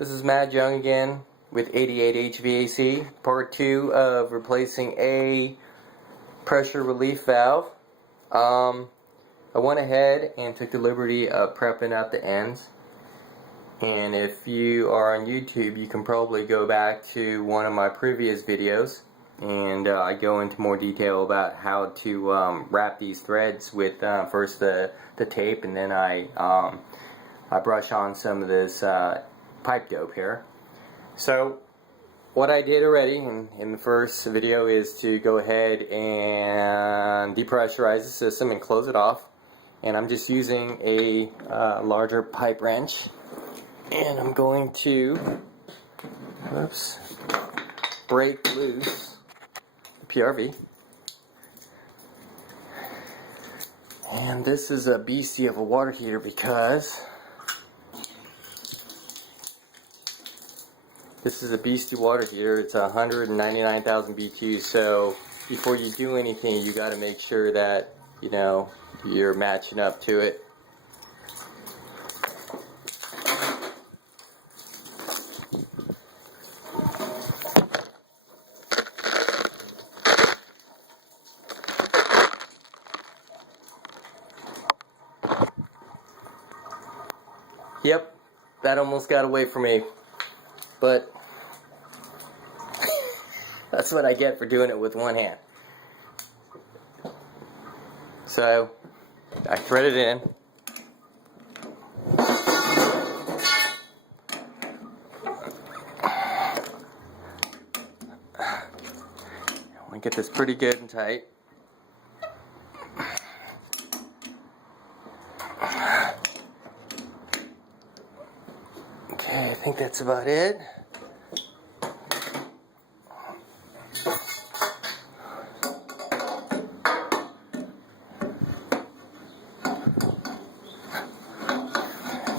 This is Matt Young again with 88 HVAC, part 2 of replacing a pressure relief valve. I went ahead and took the liberty of prepping out the ends, and if you are on YouTube you can probably go back to one of my previous videos and I go into more detail about how to wrap these threads with first the tape, and then I brush on some of this pipe dope here. So what I did already in the first video is to go ahead and depressurize the system and close it off, and I'm just using a larger pipe wrench, and I'm going to break loose the PRV. And this is a beastie of a water heater because this is a beastie water heater. It's 199,000 btuh. So before you do anything, you got to make sure that you're matching up to it. Yep, that almost got away from me. But that's what I get for doing it with one hand. So I thread it in. I want to get this pretty good and tight. Okay, I think that's about it.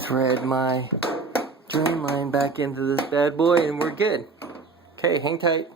Thread my drain line back into this bad boy and we're good. Okay, hang tight.